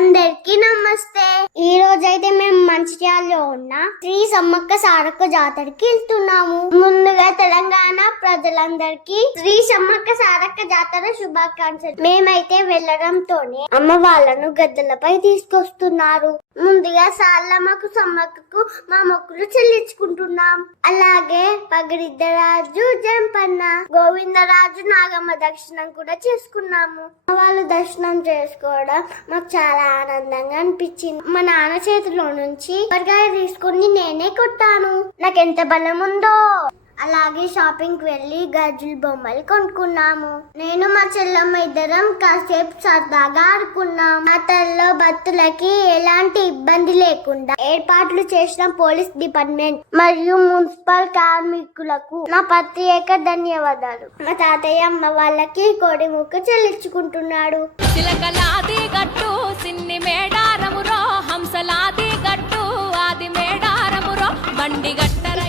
అందరికి నమస్తే. ఈ రోజైతే మేము మంచిర్యాలలో ఉన్న శ్రీ సమ్మక్క సారక్క జాతరకి వెళ్తున్నాము. ముందుగా తెలంగాణ ప్రజలందరికీ శ్రీ సమ్మక్క సారక్క జాతర శుభాకాంక్షలు. మేమైతే వెళ్లడంతోనే అమ్మ వాళ్ళను గద్దెలపై తీసుకొస్తున్నారు. ముందుగా సాలమ్మకు సమ్మక్కకు మా మొక్కులు చెల్లించుకుంటున్నాం. అలాగే పగిడిద్దరాజు జంపన్న గోవిందరాజు నాగమ్మ దర్శనం కూడా చేసుకున్నాము. వాళ్ళు దర్శనం చేసుకోవడం మాకు చాలా ఆనందంగా అనిపించింది. మా నాన్న చేతిలో నుంచి కొబ్బరికాయ తీసుకుని నేనే కొట్టాను. నాకెంత బలం ఉందో. అలాగే షాపింగ్ వెళ్లి గాజుల బొమ్మలు కొనుక్కున్నాము. నేను మా చెల్లమ్మ ఇద్దరం కాసేపు సరదాగా ఆడుకున్నాం. జాతరలో భక్తులకి ఎలాంటి ఇబ్బంది లేకుండా ఏర్పాట్లు చేసిన పోలీస్ డిపార్ట్మెంట్ మరియు మున్సిపల్ కార్మికులకు నా ప్రత్యేక ధన్యవాదాలు. మా తాతయ్య అమ్మ వాళ్ళకి కోడి ముక్క చెల్లించుకుంటున్నాడు.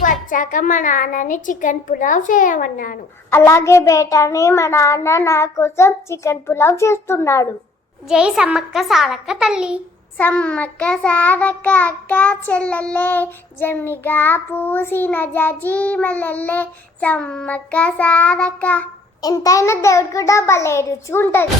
వచ్చాక మా నాన్నని చికెన్ పులావ్ చేయమన్నాను. అలాగే బేటాని మా నాన్న నా కోసం చికెన్ పులావ్ చేస్తున్నాడు. జై సమ్మక్క సారక్క తల్లి. సమ్మక్క సారక్క అక్క చెల్లెల్లే జమ్మిగా పూసిన జాజి మల్లెల్లే సమ్మక్క సారక్క. ఎంతైనా దేవుడు కూడా భలే రుచి ఉంటది.